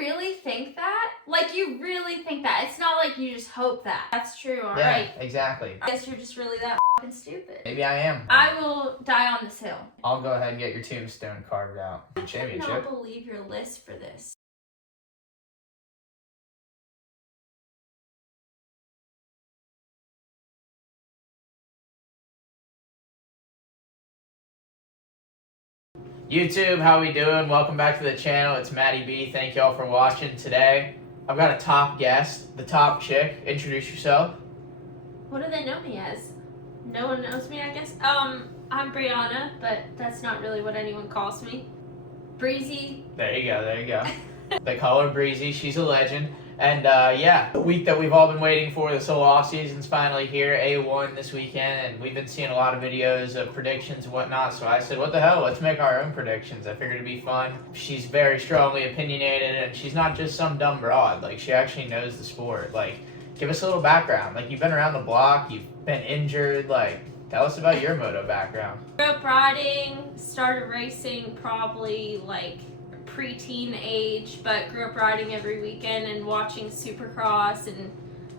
really think that? Like, you really think that? It's not like you just hope that. That's true, all yeah, right. Exactly. I guess you're just really that fucking stupid. Maybe I am. I will die on this hill. I'll go ahead and get your tombstone carved out. I Championship. cannot believe your list for this. YouTube, how we doing? Welcome back to the channel. It's Matty B. Thank y'all for watching today. I've got a top guest, the top chick. Introduce yourself. What do they know me as? No one knows me, I guess. I'm Brianna, but that's not really what anyone calls me. Breezy. There you go. They call her Breezy. She's a legend. And yeah, the week that we've all been waiting for, this whole off season's finally here. A1 this weekend, and we've been seeing a lot of videos of predictions and whatnot. So I said, what the hell? Let's make our own predictions. I figured it'd be fun. She's very strongly opinionated, and she's not just some dumb broad. Like, she actually knows the sport. Like, give us a little background. Like, you've been around the block, you've been injured. Like, tell us about your moto background. Grew up riding, started racing probably like preteen age, but grew up riding every weekend and watching Supercross and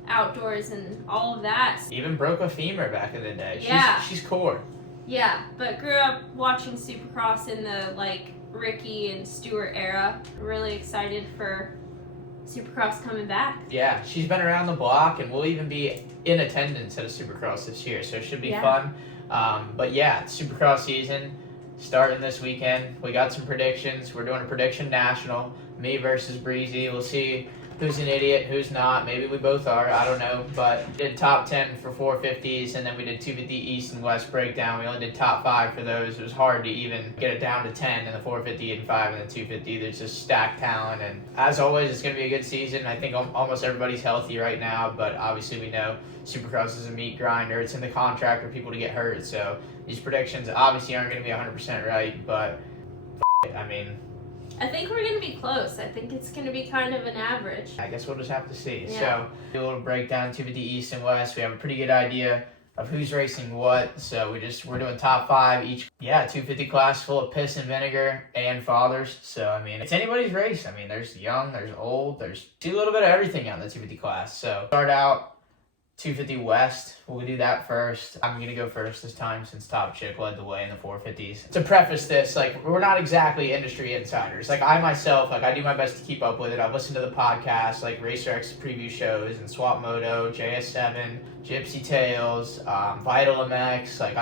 outdoors and all of that. Even broke a femur back in the day. Yeah. She's core. Yeah, but grew up watching Supercross in the like Ricky and Stewart era. Really excited for Supercross coming back. Yeah, she's been around the block, and we'll even be in attendance at a Supercross this year, so it should be fun. But yeah, Supercross season starting this weekend. We got some predictions. We're doing a prediction national. Me versus Breezy. We'll see who's an idiot, who's not. Maybe we both are. I don't know. But we did top 10 for 450s, and then we did 250 East and West breakdown. We only did top 5 for those. It was hard to even get it down to 10 in the 450 and 5 in the 250. There's just stacked talent. And as always, it's going to be a good season. I think almost everybody's healthy right now, but obviously we know Supercross is a meat grinder. It's in the contract for people to get hurt. So these predictions obviously aren't going to be 100% right, but I mean, I think we're going to be close. I think it's going to be kind of an average. I guess we'll just have to see. Yeah. So, do a little breakdown, 250 East and West. We have a pretty good idea of who's racing what. So, we're doing top 5 each. Yeah, 250 class full of piss and vinegar and fathers. So, I mean, it's anybody's race. I mean, there's young, there's old, there's a little bit of everything on the 250 class. So, start out 250 West. We'll do that first. I'm going to go first this time since Top Chick led the way in the 450s. To preface this, like, we're not exactly industry insiders. Like, I myself, like, I do my best to keep up with it. I've listened to the podcast, like Racer X preview shows and Swap Moto, JS7, Gypsy Tales, Vital MX. Like,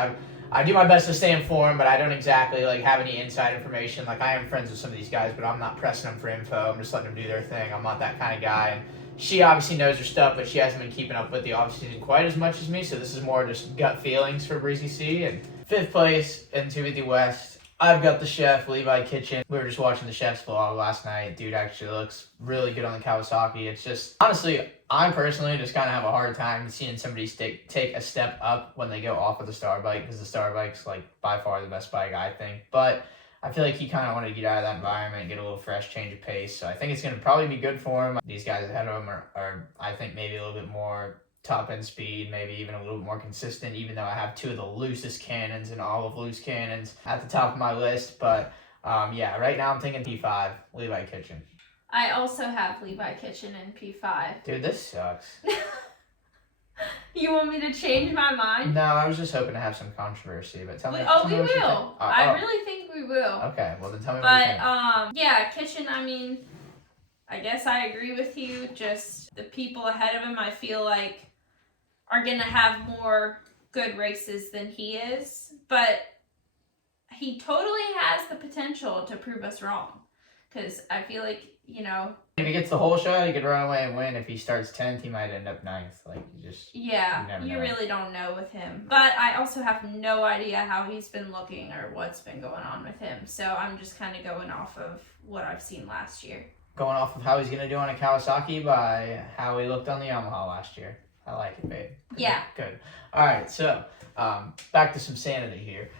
I do my best to stay informed, but I don't exactly, like, have any inside information. Like, I am friends with some of these guys, but I'm not pressing them for info. I'm just letting them do their thing. I'm not that kind of guy. And she obviously knows her stuff, but she hasn't been keeping up with the off-season quite as much as me, so this is more just gut feelings for Breezy C. And 5th place in 250 West, I've got the chef, Levi Kitchen. We were just watching the chef's vlog last night. Dude actually looks really good on the Kawasaki. It's just, honestly, I personally just kind of have a hard time seeing somebody take a step up when they go off of the Star Bike, because the Star Bike's, like, by far the best bike, I think. But I feel like he kind of wanted to get out of that environment and get a little fresh change of pace. So I think it's going to probably be good for him. These guys ahead of him are I think, maybe a little bit more top-end speed, maybe even a little bit more consistent, even though I have 2 of the loosest cannons in all of loose cannons at the top of my list. But, yeah, right now I'm thinking P5, Levi Kitchen. I also have Levi Kitchen in P5. Dude, this sucks. You want me to change my mind? No, I was just hoping to have some controversy, but tell me. We will. I really think we will. Okay, well then tell me what you think. But, yeah, Kitchen, I mean, I guess I agree with you. Just the people ahead of him, I feel like, are going to have more good races than he is. But he totally has the potential to prove us wrong. Because I feel like, you know, if he gets the whole shot, he could run away and win. If he starts 10th, he might end up 9th. Like, you really don't know with him. But I also have no idea how he's been looking or what's been going on with him. So I'm just kind of going off of what I've seen last year. Going off of how he's going to do on a Kawasaki by how he looked on the Yamaha last year. I like it, babe. Yeah. Good. All right, so back to some sanity here.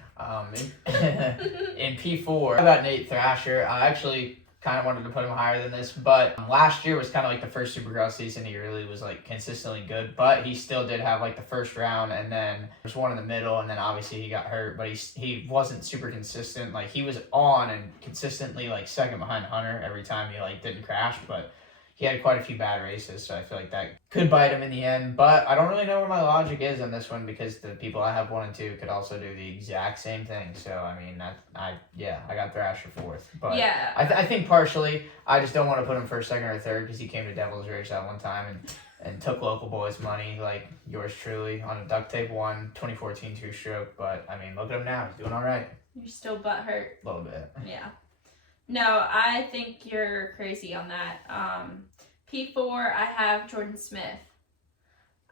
In P4, I got Nate Thrasher. Actually, kind of wanted to put him higher than this, but last year was kind of like the first Supercross season he really was like consistently good, but he still did have like the first round, and then there's one in the middle, and then obviously he got hurt, but he wasn't super consistent. Like he was on and consistently like second behind Hunter every time he like didn't crash, but he had quite a few bad races, so I feel like that could bite him in the end. But I don't really know where my logic is on this one because the people I have 1 and 2 could also do the exact same thing. So I mean, I got Thrasher 4th. But yeah, I think partially I just don't want to put him first, second, or third because he came to Devil's Ridge that one time and took local boys' money like yours truly on a duct tape 2014 two-stroke. But I mean, look at him now; he's doing all right. You're still butthurt. A little bit. Yeah. No, I think you're crazy on that. P4, I have Jordon Smith.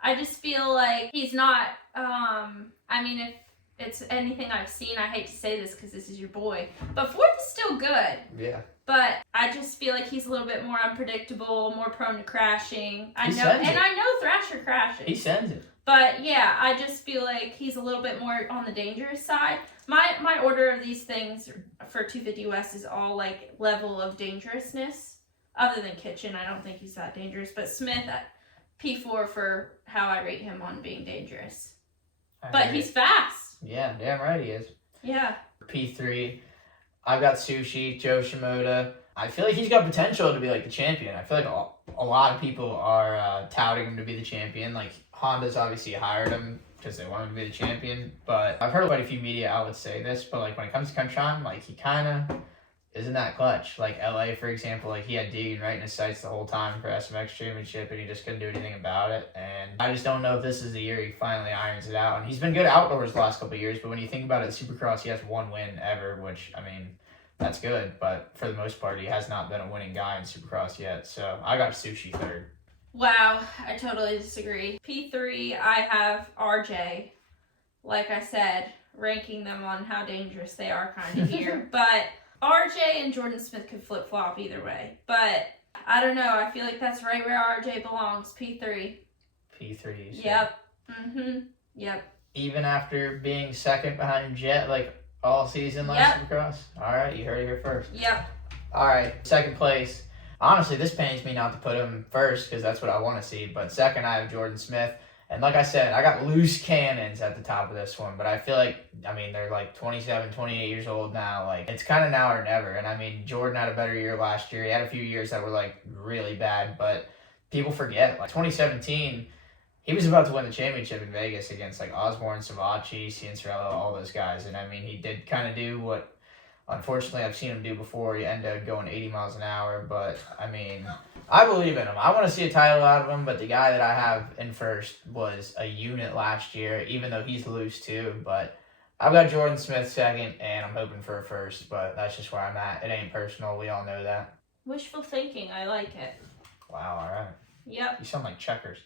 I just feel like he's not, I mean, if it's anything I've seen, I hate to say this because this is your boy, but 4th is still good. Yeah. But I just feel like he's a little bit more unpredictable, more prone to crashing. I know Thrasher crashes. He sends it. But yeah, I just feel like he's a little bit more on the dangerous side. My order of these things for 250 West is all like level of dangerousness. Other than Kitchen, I don't think he's that dangerous. But Smith, P4 for how I rate him on being dangerous. But he's fast. Yeah, damn right he is. Yeah. P3, I've got Sushi, Joe Shimoda. I feel like he's got potential to be like the champion. I feel like a lot of people are touting him to be the champion. Like Honda's obviously hired him because they want him to be the champion. But I've heard quite a few media outlets say this. But like when it comes to Cochran, like he kind of isn't that clutch. Like LA, for example, like he had Deegan right in his sights the whole time for SMX Championship, and he just couldn't do anything about it. And I just don't know if this is the year he finally irons it out. And he's been good outdoors the last couple of years, but when you think about it, Supercross, he has 1 win ever, which, I mean, that's good. But for the most part, he has not been a winning guy in Supercross yet. So I got Sushi 3rd. Wow, I totally disagree. P3, I have RJ. Like I said, ranking them on how dangerous they are kind of here. But RJ and Jordon Smith could flip-flop either way. But I don't know. I feel like that's right where RJ belongs. P3. P3, you said. Yep. Mm-hmm. Yep. Even after being second behind Jet, like, all season last Supercross? All right, you heard it here first. Yep. All right, second place. Honestly, this pains me not to put him first because that's what I want to see. But second, I have Jordon Smith. And like I said, I got loose cannons at the top of this one. But I feel like, I mean, they're like 27, 28 years old now. Like, it's kind of now or never. And I mean, Jordon had a better year last year. He had a few years that were like really bad. But people forget, like 2017, he was about to win the championship in Vegas against like Osborne, Savachi, Cianciarello, all those guys. And I mean, he did kind of do what, unfortunately, I've seen him do before. He ended up going 80 miles an hour. But I mean, I believe in him. I want to see a title out of him. But the guy that I have in first was a unit last year, even though he's loose too. But I've got Jordon Smith second, and I'm hoping for a first. But that's just where I'm at. It ain't personal. We all know that. Wishful thinking. I like it. Wow, all right. Yep. You sound like Checkers.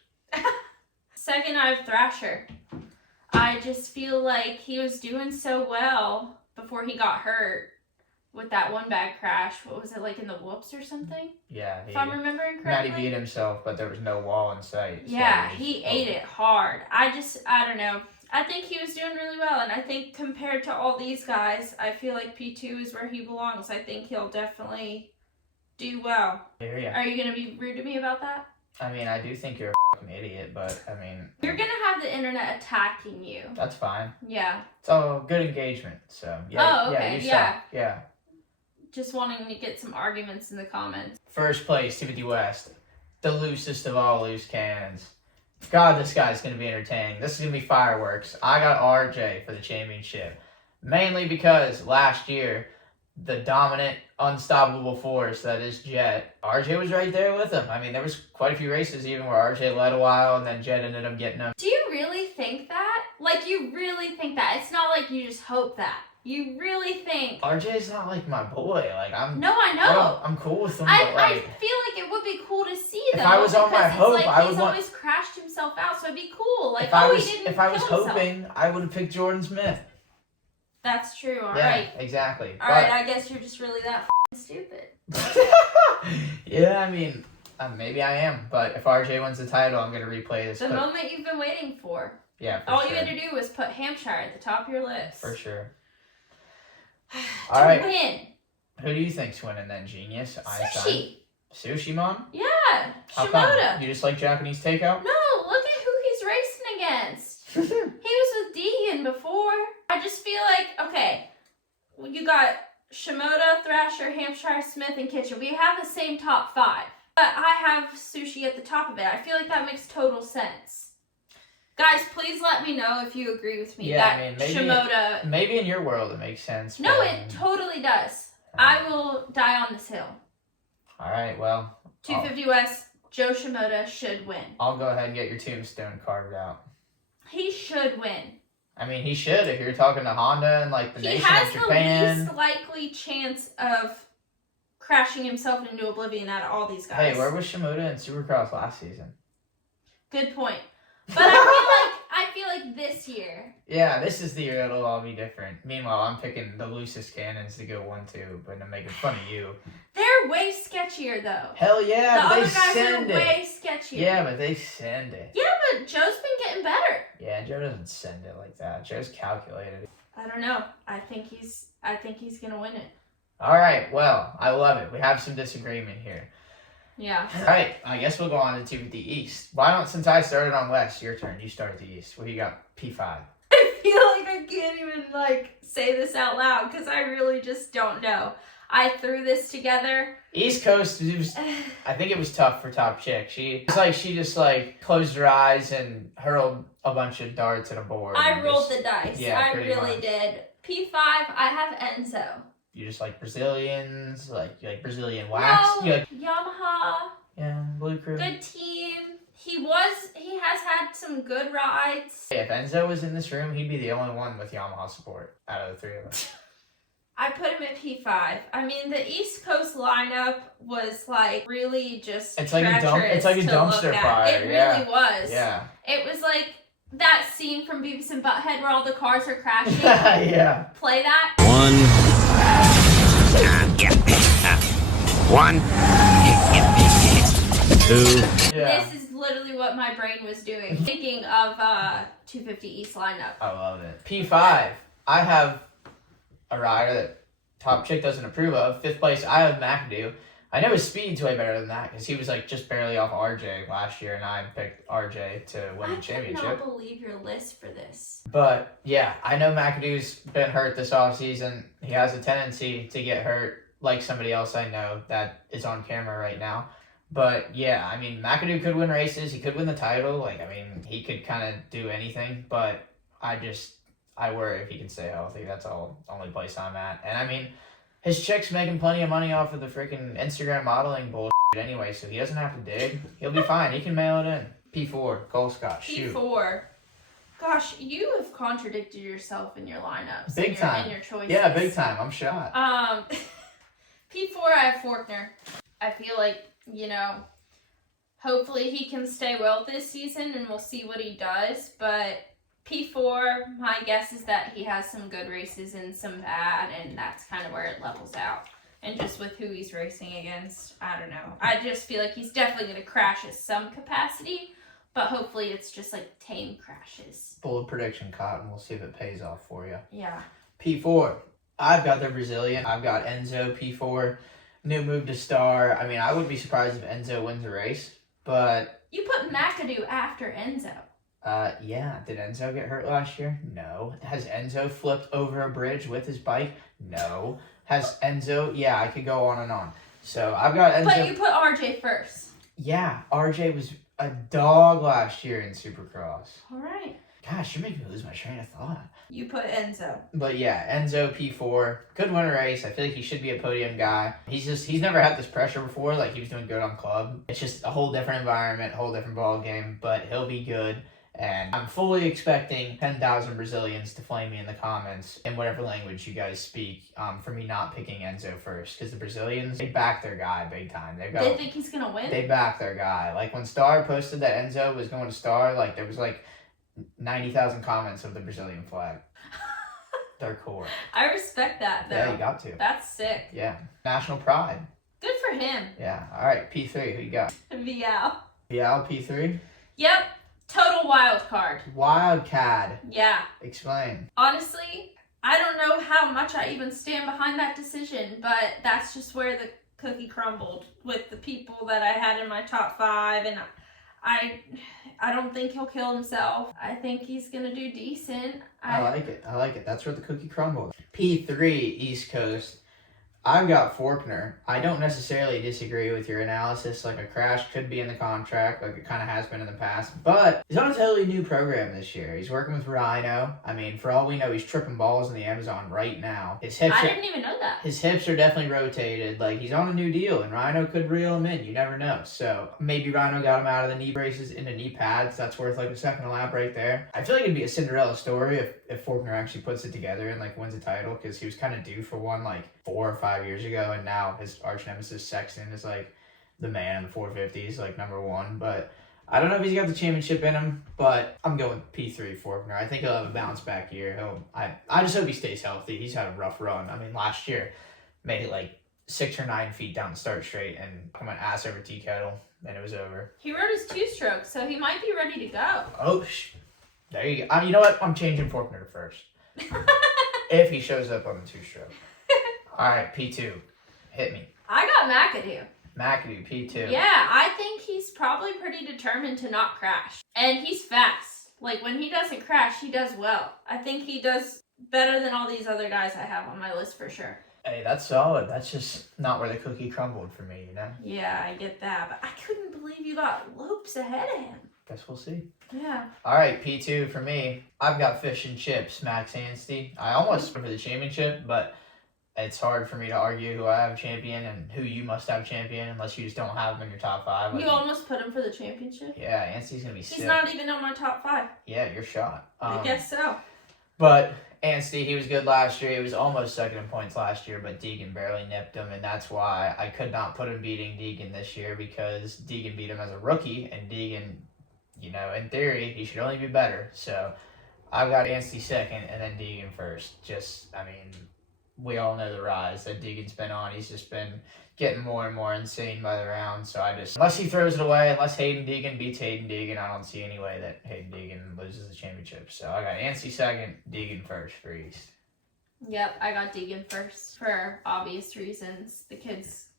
Second, I have Thrasher. I just feel like he was doing so well before he got hurt with that one bad crash. What was it, like in the whoops or something? Yeah. If I'm remembering correctly. Matty beat himself, but there was no wall in sight. Yeah, he ate it hard. I don't know. I think he was doing really well, and I think compared to all these guys, I feel like P2 is where he belongs. I think he'll definitely do well. Yeah. Are you going to be rude to me about that? I mean, I do think you're a fucking idiot, but I mean... You're going to have the internet attacking you. That's fine. Yeah. It's all good engagement, so... Yeah, oh, okay, yeah. Just wanting to get some arguments in the comments. First place, 250 West. The loosest of all loose cannons. God, this guy's going to be entertaining. This is going to be fireworks. I got RJ for the championship. Mainly because last year, the dominant, unstoppable force that is Jet, RJ was right there with him. I mean, there was quite a few races even where RJ led a while and then Jet ended up getting him. Do you really think that? Like, you really think that? It's not like you just hope that. You really think... RJ's not like my boy. Like, I'm... No, I know. I'm cool with him, I but like... I feel like it would be cool to see, though. If I was on my hope, like I would he's want... always crashed himself out, so it'd be cool. Like, if I was himself. hoping, I would have picked Jordon Smith. That's true, Yeah, alright. exactly. Alright, I guess you're just really that stupid. Yeah, I mean, maybe I am, but if RJ wins the title, I'm going to replay this. The moment you've been waiting for. Yeah, for All sure. you had to do was put Hampshire at the top of your list. For sure. To All right. win. Who do you think's winning then, Genius? Sushi. Sushi, Mom? Yeah. How Shimoda. come? You just like Japanese takeout? No, look at who he's racing against. He was with Deegan before. I just feel like, okay, you got Shimoda, Thrasher, Hampshire, Smith, and Kitchen. We have the same top 5. But I have Sushi at the top of it. I feel like that makes total sense. Guys, please let me know if you agree with me. Yeah, that I mean, maybe, Shimoda... maybe in your world it makes sense. No, but, it totally does. I will die on this hill. All right, well. 250 West, Joe Shimoda should win. I'll go ahead and get your tombstone carved out. He should win. I mean, he should if you're talking to Honda and like the nation of Japan. He has the least likely chance of crashing himself into oblivion out of all these guys. Hey, where was Shimoda in Supercross last season? Good point. But I feel like this year. Yeah, this is the year it'll all be different. Meanwhile, I'm picking the loosest cannons to go 1-2, but I'm making fun of you. They're way sketchier though. Hell yeah, the but other they guys send are it. way sketchier. Yeah, but they send it. Yeah, but Joe's been getting better. Yeah, Joe doesn't send it like that. Joe's calculated. I don't know. I think he's gonna win it. All right, well, I love it. We have some disagreement here. Yeah. All right, I guess we'll go on to 250 East. Why don't, since I started on West, your turn. You start at the East. What do you got? P5. I feel like I can't even say this out loud because I really just don't know. I threw this together. East Coast, I think it was tough for Top Chick. She just closed her eyes and hurled a bunch of darts at a board. I rolled the dice. Yeah, I really did. P5, I have Enzo. You just like Brazilians, you like Brazilian wax. No, Yamaha. Yeah, Blue Crew. Good team. He has had some good rides. If Enzo was in this room, he'd be the only one with Yamaha support out of the 3 of us. I put him at P5. I mean, the East Coast lineup was really just it's like a dumpster fire. It really was. Yeah. It was like that scene from Beavis and Butthead where all the cars are crashing. Yeah. Play that. One. Two. Yeah. This is literally what my brain was doing. Thinking of 250 East lineup. I love it. P5. I have a rider that Top Chick doesn't approve of. 5th place, I have McAdoo. I know his speed's way better than that because he was just barely off RJ last year, and I picked RJ to win the championship. I cannot believe your list for this. But yeah, I know McAdoo's been hurt this offseason. He has a tendency to get hurt like somebody else I know that is on camera right now. But yeah, I mean, McAdoo could win races. He could win the title. He could kind of do anything. But I worry if he can stay healthy. That's only place I'm at. And I mean, his chick's making plenty of money off of the freaking Instagram modeling bullshit anyway, so he doesn't have to dig. He'll be fine. He can mail it in. P4, Cole Scott, shoot. P4. Gosh, you have contradicted yourself in your lineups. Big time. In your choices. Yeah, big time. I'm shot. P4, I have Forkner. I feel like, hopefully he can stay well this season and we'll see what he does. But P4, my guess is that he has some good races and some bad, and that's kind of where it levels out. And just with who he's racing against, I don't know. I just feel like he's definitely going to crash at some capacity, but hopefully it's just tame crashes. Bold prediction, Cotton. We'll see if it pays off for you. Yeah. P4, I've got the Brazilian. I've got Enzo, P4. New move to star. I mean, I wouldn't be surprised if Enzo wins a race, but... You put McAdoo after Enzo. Yeah. Did Enzo get hurt last year? No. Has Enzo flipped over a bridge with his bike? No. Has Enzo... Yeah, I could go on and on. So, I've got Enzo... But you put RJ first. Yeah, RJ was a dog last year in Supercross. All right. Gosh, you're making me lose my train of thought. You put Enzo. But yeah, Enzo, P4. Could win a race. I feel like he should be a podium guy. He's never had this pressure before. He was doing good on club. It's just a whole different environment, whole different ball game, but he'll be good. And I'm fully expecting 10,000 Brazilians to flame me in the comments in whatever language you guys speak for me not picking Enzo first. Because the Brazilians, they back their guy big time. They think he's going to win? They back their guy. When Star posted that Enzo was going to Star, there was 90,000 comments of the Brazilian flag. They're cool. I respect that, though. Yeah, you got to. That's sick. Yeah. National pride. Good for him. Yeah. All right, P3. Who you got? Vialle. Vialle, P3? Yep. Total wild card. Wildcat. Yeah. Explain. Honestly, I don't know how much I even stand behind that decision, but that's just where the cookie crumbled with the people that I had in my top 5, and I don't think he'll kill himself. I think he's gonna do decent. I like it. That's where the cookie crumbled. P3 East Coast. I've got Forkner. I don't necessarily disagree with your analysis. Like, a crash could be in the contract, like it kind of has been in the past. But he's on a totally new program this year. He's working with Rhino. I mean, for all we know, he's tripping balls in the Amazon right now. I didn't even know that. His hips are definitely rotated. Like, he's on a new deal, and Rhino could reel him in. You never know. So maybe Rhino got him out of the knee braces into knee pads. That's worth like a second lap right there. I feel like it'd be a Cinderella story if Forkner actually puts it together and like wins a title, because he was kind of due for one like 4 or 5 years ago, and now his arch nemesis Sexton is like the man in the 450s, like #1. But I don't know if he's got the championship in him, but I'm going P3 Forkner. I think he'll have a bounce back year. I just hope he stays healthy. He's had a rough run. I mean, last year made it like 6 or 9 feet down the start straight and went ass over tea kettle, and it was over. He rode his 2-stroke, so he might be ready to go. Oh, there you go. You know what? I'm changing Forkner to first. If he shows up on the 2-stroke. All right, P2. Hit me. I got McAdoo. McAdoo, P2. Yeah, I think he's probably pretty determined to not crash. And he's fast. Like, when he doesn't crash, he does well. I think he does better than all these other guys I have on my list for sure. Hey, that's solid. That's just not where the cookie crumbled for me, you know? Yeah, I get that. But I couldn't believe you got Lopes ahead of him. Guess we'll see. Yeah. All right, P2 for me. I've got Fish and Chips, Max Anstie. I almost went for the championship, but it's hard for me to argue who I have champion and who you must have champion unless you just don't have him in your top 5. You almost put him for the championship? Yeah, Anstie's going to be sick. He's not even on my top 5. Yeah, you're shot. I guess so. But Anstie, he was good last year. He was almost second in points last year, but Deegan barely nipped him, and that's why I could not put him beating Deegan this year, because Deegan beat him as a rookie, and Deegan, you know, in theory, he should only be better. So I've got Anstie second and then Deegan first. We all know the rise that Deegan's been on. He's just been getting more and more insane by the round. So unless he throws it away, unless Haiden Deegan beats Haiden Deegan, I don't see any way that Haiden Deegan loses the championship. So I got Anstie second, Deegan first for East. Yep, I got Deegan first for obvious reasons. The kid's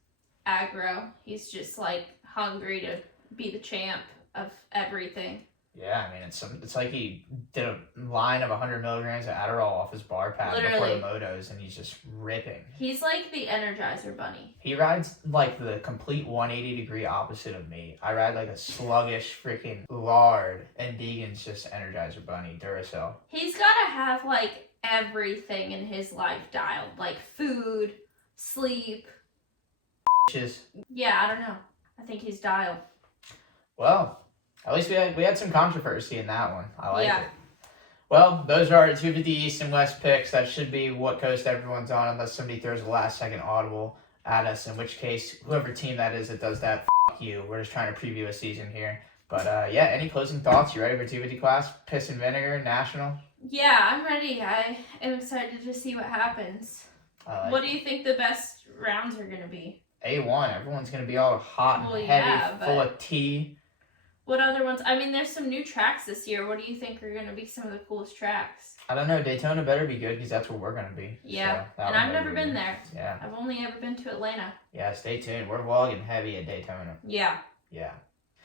aggro. He's just like hungry to be the champ of everything. Yeah, I mean, it's like he did a line of 100 milligrams of Adderall off his bar pad before the motos, and he's just ripping. He's like the Energizer Bunny. He rides like the complete 180-degree opposite of me. I ride like a sluggish freaking lard, and Deegan's just Energizer Bunny, Duracell. He's got to have like everything in his life dialed, like food, sleep. Yeah, I don't know. I think he's dialed. Well, at least we had some controversy in that one. I like it. Well, those are our 250 East and West picks. That should be what coast everyone's on, unless somebody throws a last-second audible at us, in which case, whoever team that is that does that, f*** you. We're just trying to preview a season here. But, yeah, any closing thoughts? You ready for 250 class? Piss and Vinegar, National? Yeah, I'm ready. I am excited to see what happens. What do you think the best rounds are going to be? A1. Everyone's going to be all hot and heavy, full of tea. What other ones? I mean, there's some new tracks this year. What do you think are going to be some of the coolest tracks? I don't know. Daytona better be good, because that's where we're going to be. Yeah, so and I've never been there. Yeah. I've only ever been to Atlanta. Yeah, stay tuned. We're vlogging heavy at Daytona. Yeah. Yeah.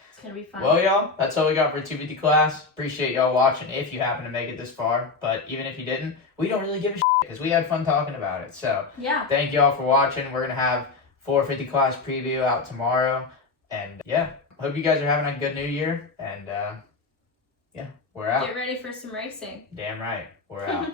It's going to be fun. Well, y'all, that's all we got for 250 class. Appreciate y'all watching if you happen to make it this far. But even if you didn't, we don't really give a shit, because we had fun talking about it. So, yeah. Thank y'all for watching. We're going to have 450 class preview out tomorrow. And, yeah. Hope you guys are having a good new year, and yeah, we're out. Get ready for some racing. Damn right, we're out.